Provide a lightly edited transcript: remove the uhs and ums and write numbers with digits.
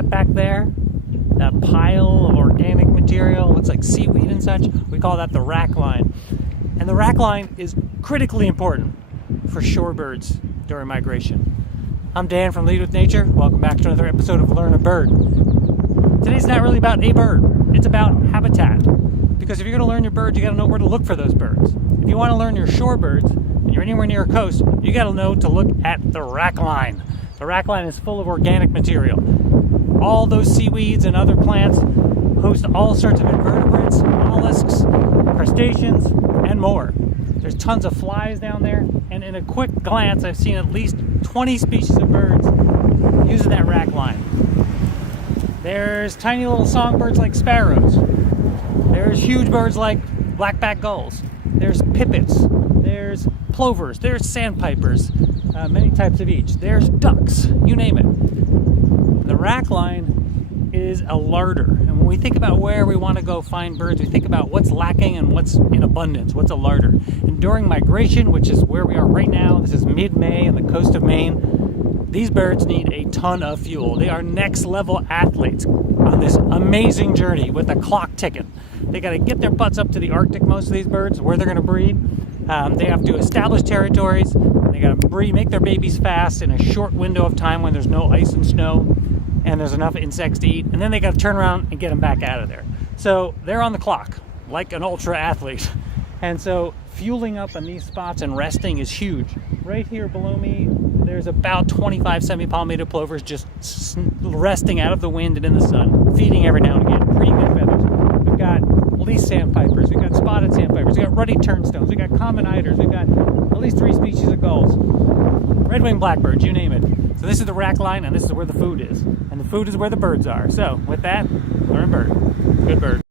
that back there? That pile of organic material, looks like seaweed and such. We call that the wrack line. And the wrack line is critically important for shorebirds during migration. I'm Dan from Lead with Nature. Welcome back to another episode of Learn a Bird. Today's not really about a bird, it's about habitat. Because if you're going to learn your birds, you got to know where to look for those birds. If you want to learn your shorebirds and you're anywhere near a coast, you got to know to look at the wrack line. The wrack line is full of organic material. All those seaweeds and other plants host all sorts of invertebrates, mollusks, crustaceans, and more. There's tons of flies down there, and in a quick glance, I've seen at least 20 species of birds using that wrack line. There's tiny little songbirds like sparrows. There's huge birds like black-backed gulls. There's pipits. There's plovers. There's sandpipers. Many types of each. There's ducks. You name it. The wrack line is a larder. And when we think about where we want to go find birds, we think about what's lacking and what's in abundance. What's a larder? And during migration, which is where we are right now, this is mid-May on the coast of Maine, these birds need a ton of fuel. They are next-level athletes on this amazing journey with the clock ticking. They got to get their butts up to the Arctic, most of these birds, where they're going to breed. They have to establish territories. They got to breed, make their babies fast in a short window of time when there's no ice and snow and there's enough insects to eat. And then they got to turn around and get them back out of there. So they're on the clock, like an ultra athlete. And so fueling up on these spots and resting is huge. Right here below me, there's about 25 semi-palmated plovers just resting out of the wind and in the sun, feeding every now and again, pretty good feathers. We've got least sandpipers, we've got spotted sandpipers, we've got ruddy turnstones, we've got common eiders, we've got at least 3 species of gulls, red-winged blackbirds, you name it. So this is the wrack line, and this is where the food is. And the food is where the birds are. So with that, learn a bird. Good bird.